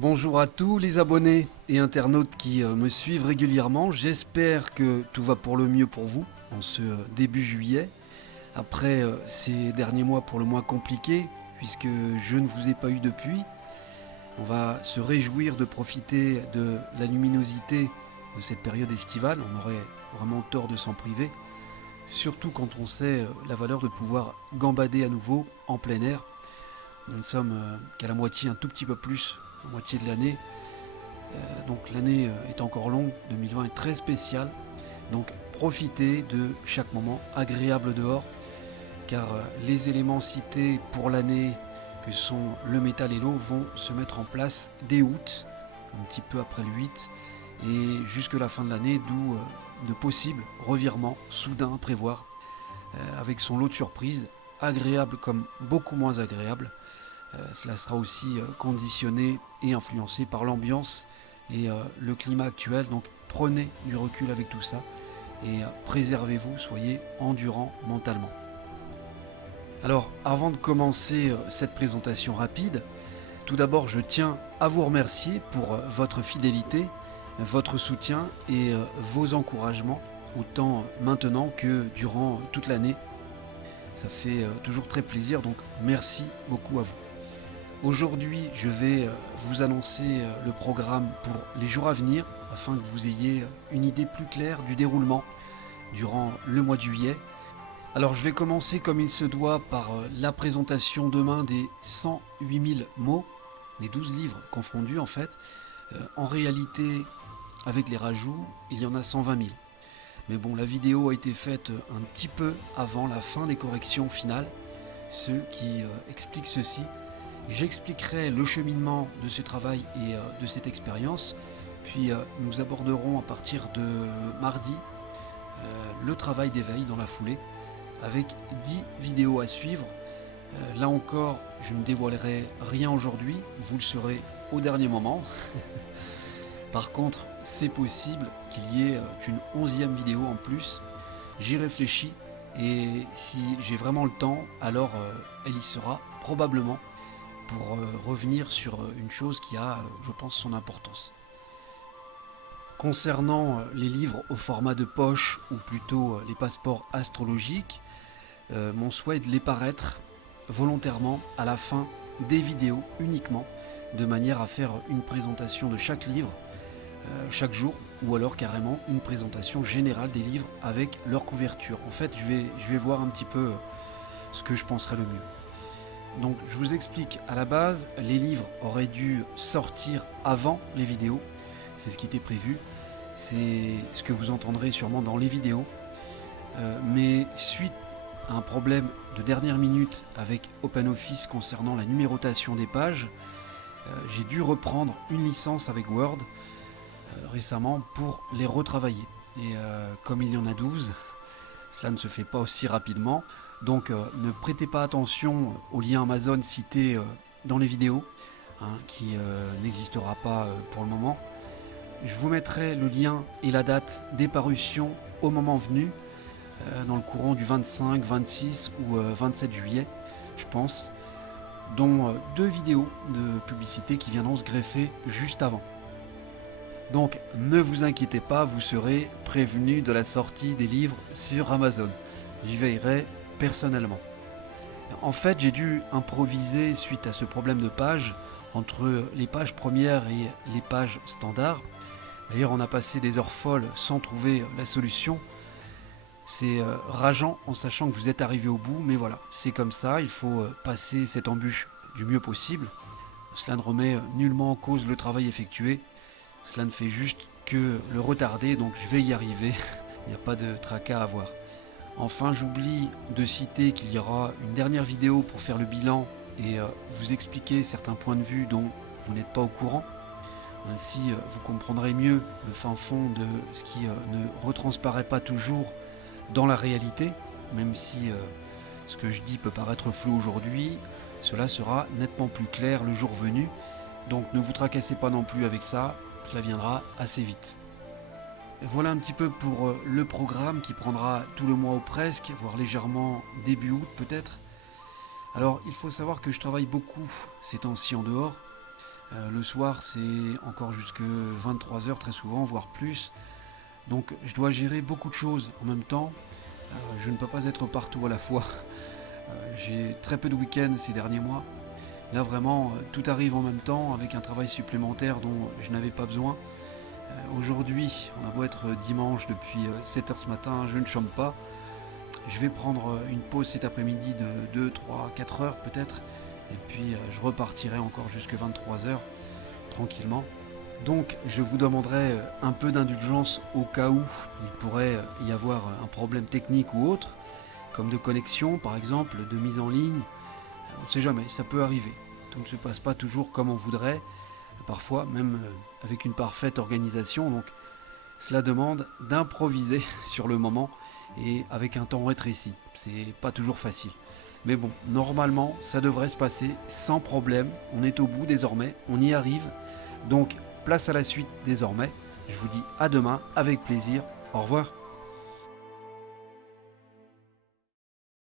Bonjour à tous les abonnés et internautes qui me suivent régulièrement. J'espère que tout va pour le mieux pour vous en ce début juillet. Après ces derniers mois pour le moins compliqués, puisque je ne vous ai pas eu depuis, on va se réjouir de profiter de la luminosité de cette période estivale. On aurait vraiment tort de s'en priver, surtout quand on sait la valeur de pouvoir gambader à nouveau en plein air. Nous ne sommes qu'à la moitié, un tout petit peu plus, la moitié de l'année. Donc l'année est encore longue, 2020 est très spéciale. Donc profitez de chaque moment agréable dehors, car les éléments cités pour l'année, que sont le métal et l'eau, vont se mettre en place dès août, un petit peu après le 8, et jusque la fin de l'année, d'où de possibles revirements soudains à prévoir, avec son lot de surprises, agréables comme beaucoup moins agréables. Cela sera aussi conditionné et influencé par l'ambiance et le climat actuel. Donc prenez du recul avec tout ça et préservez-vous, soyez endurant mentalement. Alors avant de commencer cette présentation rapide, tout d'abord je tiens à vous remercier pour votre fidélité, votre soutien et vos encouragements, autant maintenant que durant toute l'année. Ça fait toujours très plaisir, donc merci beaucoup à vous. Aujourd'hui, je vais vous annoncer le programme pour les jours à venir afin que vous ayez une idée plus claire du déroulement durant le mois de juillet. Alors je vais commencer comme il se doit par la présentation demain des 108 000 mots, les 12 livres confondus en fait. En réalité, avec les rajouts, il y en a 120 000. Mais bon, la vidéo a été faite un petit peu avant la fin des corrections finales, ce qui explique ceci. J'expliquerai le cheminement de ce travail et de cette expérience, puis nous aborderons à partir de mardi le travail d'éveil dans la foulée, avec 10 vidéos à suivre. Là encore, je ne dévoilerai rien aujourd'hui, vous le saurez au dernier moment. Par contre, c'est possible qu'il y ait une 11e vidéo en plus. J'y réfléchis et si j'ai vraiment le temps, alors elle y sera probablement, pour revenir sur une chose qui a, je pense, son importance. Concernant les livres au format de poche, ou plutôt les passeports astrologiques, mon souhait est de les paraître volontairement à la fin des vidéos uniquement, de manière à faire une présentation de chaque livre chaque jour, ou alors carrément une présentation générale des livres avec leur couverture. En fait, je vais voir un petit peu ce que je penserais le mieux. Donc je vous explique, à la base, les livres auraient dû sortir avant les vidéos, c'est ce qui était prévu, c'est ce que vous entendrez sûrement dans les vidéos, mais suite à un problème de dernière minute avec OpenOffice concernant la numérotation des pages, j'ai dû reprendre une licence avec Word récemment pour les retravailler. Et comme il y en a 12, cela ne se fait pas aussi rapidement. Donc ne prêtez pas attention au lien Amazon cité dans les vidéos, qui n'existera pas pour le moment. Je vous mettrai le lien et la date des parutions au moment venu, dans le courant du 25, 26 ou 27 juillet, je pense, dont 2 vidéos de publicité qui viendront se greffer juste avant. Donc ne vous inquiétez pas, vous serez prévenu de la sortie des livres sur Amazon. J'y veillerai personnellement. En fait, j'ai dû improviser suite à ce problème de page entre les pages premières et les pages standards. D'ailleurs, on a passé des heures folles sans trouver la solution. C'est rageant en sachant que vous êtes arrivé au bout, mais voilà, c'est comme ça, il faut passer cette embûche du mieux possible. Cela ne remet nullement en cause le travail effectué. Cela ne fait juste que le retarder, donc je vais y arriver. Il n'y a pas de tracas à avoir. Enfin, j'oublie de citer qu'il y aura une dernière vidéo pour faire le bilan et vous expliquer certains points de vue dont vous n'êtes pas au courant. Ainsi, vous comprendrez mieux le fin fond de ce qui ne retransparaît pas toujours dans la réalité, même si ce que je dis peut paraître flou aujourd'hui, cela sera nettement plus clair le jour venu. Donc ne vous tracassez pas non plus avec ça, cela viendra assez vite. Voilà un petit peu pour le programme qui prendra tout le mois ou presque, voire légèrement début août peut-être. Alors il faut savoir que je travaille beaucoup ces temps-ci en dehors. Le soir, c'est encore jusque 23 heures très souvent, voire plus. Donc je dois gérer beaucoup de choses en même temps. Je ne peux pas être partout à la fois. J'ai très peu de week-ends ces derniers mois. Là vraiment, tout arrive en même temps avec un travail supplémentaire dont je n'avais pas besoin. Aujourd'hui, on a beau être dimanche depuis 7 heures ce matin, je ne chôme pas. Je vais prendre une pause cet après-midi de 2, 3, 4 heures peut-être. Et puis je repartirai encore jusque 23 heures tranquillement. Donc je vous demanderai un peu d'indulgence au cas où il pourrait y avoir un problème technique ou autre, comme de connexion par exemple, de mise en ligne. On ne sait jamais, ça peut arriver. Tout ne se passe pas toujours comme on voudrait, parfois même avec une parfaite organisation. Donc cela demande d'improviser sur le moment et avec un temps rétréci. C'est pas toujours facile. Mais bon, normalement, ça devrait se passer sans problème. On est au bout désormais, on y arrive. Donc, place à la suite désormais. Je vous dis à demain avec plaisir. Au revoir.